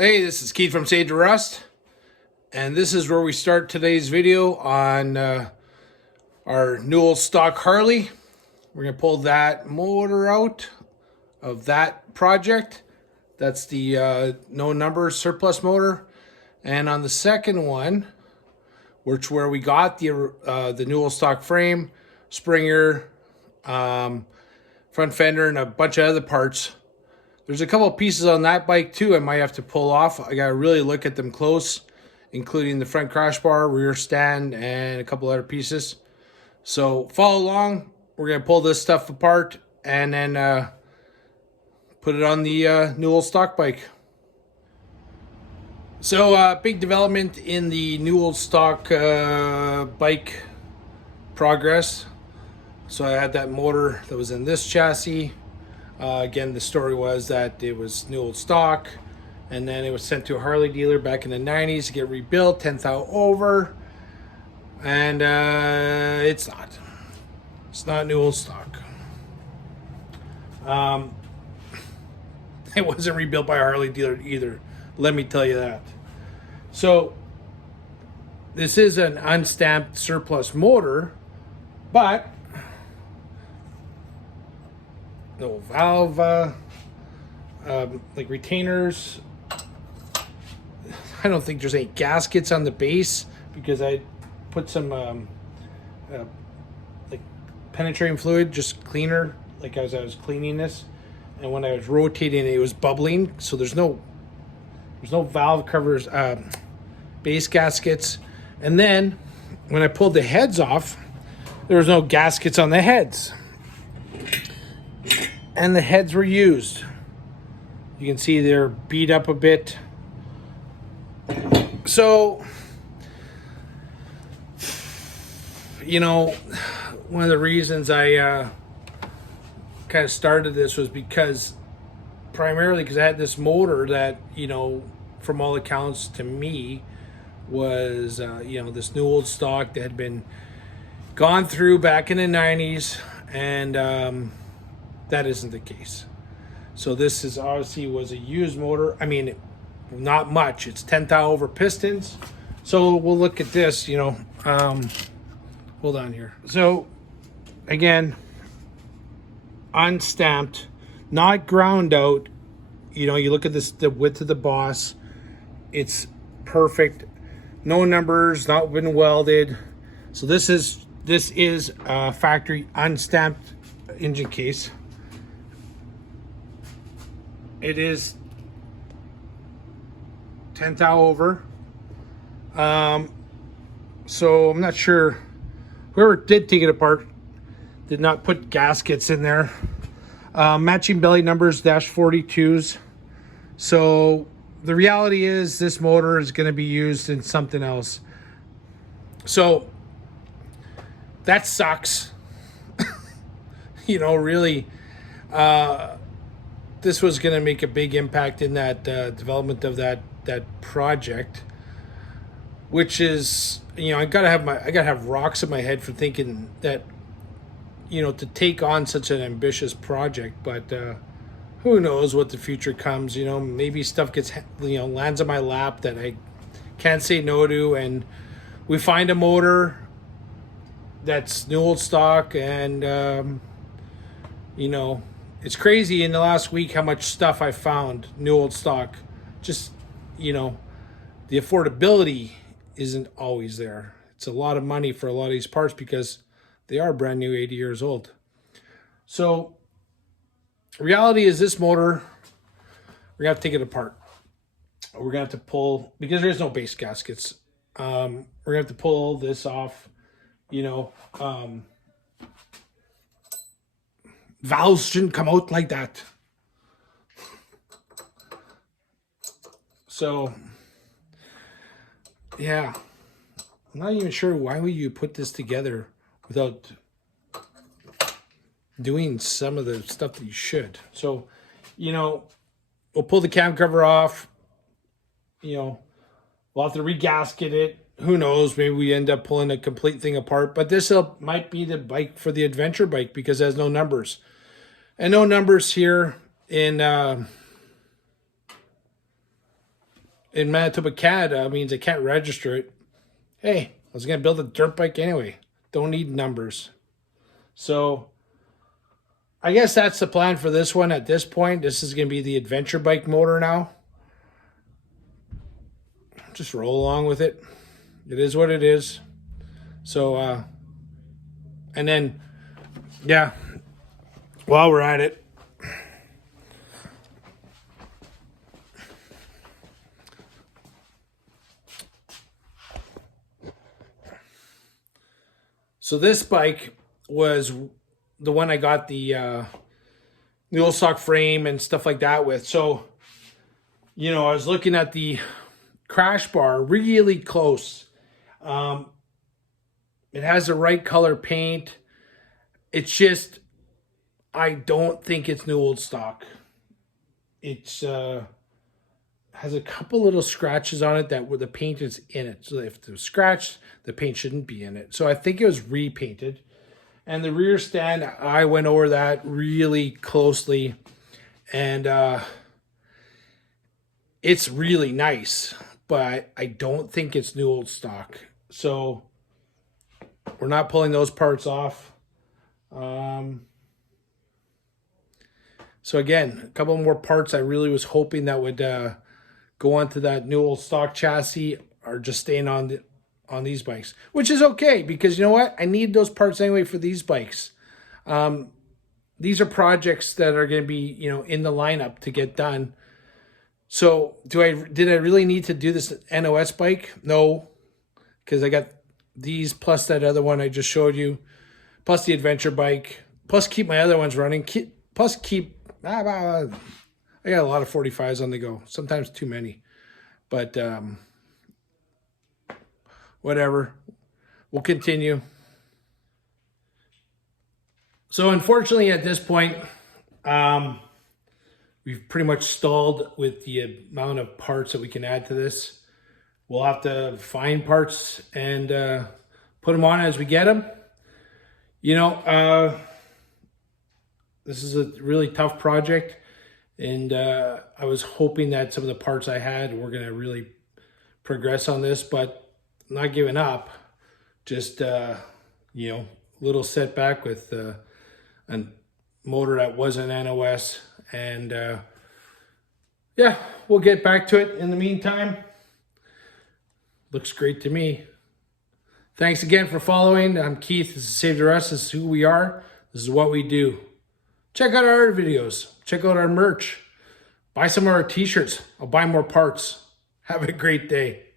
Hey, this is Keith from Sage to Rust, and this is where we start today's video on our new stock Harley. We're going to pull that motor out of that project. That's the no number surplus motor. And on the second one, where we got the new stock frame, springer, front fender, and a bunch of other parts. There's a couple pieces on that bike too I might have to pull off. I gotta really look at them close, including the front crash bar, rear stand, and a couple other pieces. So follow along. We're gonna pull this stuff apart and then put it on the new old stock bike. So big development in the new old stock bike progress. So I had that motor that was in this chassis. Again, the story was that it was new old stock, and then it was sent to a Harley dealer back in the 90s to get rebuilt, 10,000 over, and it's not new old stock. It wasn't rebuilt by a Harley dealer either, let me tell you that. So this is an unstamped surplus motor, but no valve, like retainers. I don't think there's any gaskets on the base because I put some like penetrating fluid, just cleaner, like as I was cleaning this, and when I was rotating it was bubbling. So there's no valve covers, base gaskets. And then when I pulled the heads off, there was no gaskets on the heads. And the heads were used. You can see they're beat up a bit. So, you know, one of the reasons I kind of started this was primarily because I had this motor that, from all accounts to me was, this new old stock that had been gone through back in the 90s, and that isn't the case. So this is obviously was a used motor. I mean, not much. It's 10,000 over pistons. So we'll look at this, hold on here. So again, unstamped, not ground out. You look at this, the width of the boss, it's perfect. No numbers, not been welded. So this is a factory unstamped engine case. It is 10,000 over. So I'm not sure. Whoever did take it apart did not put gaskets in there. Matching belly numbers, -42s. So the reality is this motor is going to be used in something else. So that sucks. Really. This was going to make a big impact in that development of that project, which is, I gotta have rocks in my head for thinking that, to take on such an ambitious project. But who knows what the future comes? Maybe stuff gets lands on my lap that I can't say no to, and we find a motor that's new old stock, and it's crazy in the last week how much stuff I found new old stock. Just, the affordability isn't always there. It's a lot of money for a lot of these parts because they are brand new, 80 years old. So reality is this motor, we're gonna have to take it apart. We're gonna have to pull, because there's no base gaskets. We're gonna have to pull this off, valves shouldn't come out like that. So, yeah, I'm not even sure why would you put this together without doing some of the stuff that you should. So, we'll pull the cam cover off. We'll have to regasket it. Who knows? Maybe we end up pulling a complete thing apart. But this might be the bike for the adventure bike because it has no numbers. And no numbers here in in Manitoba, Canada means I can't register it. Hey, I was going to build a dirt bike anyway. Don't need numbers. So I guess that's the plan for this one at this point. This is going to be the adventure bike motor now. Just roll along with it. It is what it is. So, and then, yeah, while we're at it, so this bike was the one I got the old stock frame and stuff like that with. So, you know, I was looking at the crash bar really close. It has the right color paint. It's just, I don't think it's new old stock. It's has a couple little scratches on it that where the paint is in it. So if it was scratched, the paint shouldn't be in it. So I think it was repainted. And the rear stand, I went over that really closely, and it's really nice, but I don't think it's new old stock. So we're not pulling those parts off. So again, a couple more parts I really was hoping that would go onto that new old stock chassis are just staying on these bikes, which is okay because you know what? I need those parts anyway for these bikes. These are projects that are going to be, you know, in the lineup to get done. So did I really need to do this NOS bike? No, because I got these plus that other one I just showed you, plus the adventure bike, plus keep my other ones running, plus keep, I got a lot of 45s on the go, sometimes too many, but whatever, we'll continue. So unfortunately at this point, we've pretty much stalled with the amount of parts that we can add to this. We'll have to find parts and put them on as we get them. You know, this is a really tough project, and I was hoping that some of the parts I had were going to really progress on this, but I'm not giving up. Just, you know, little setback with a motor that wasn't NOS, and yeah, we'll get back to it in the meantime. Looks great to me. Thanks again for following. I'm Keith. This is Save the Rest. This is who we are. This is what we do. Check out our other videos. Check out our merch. Buy some of our t-shirts. I'll buy more parts. Have a great day.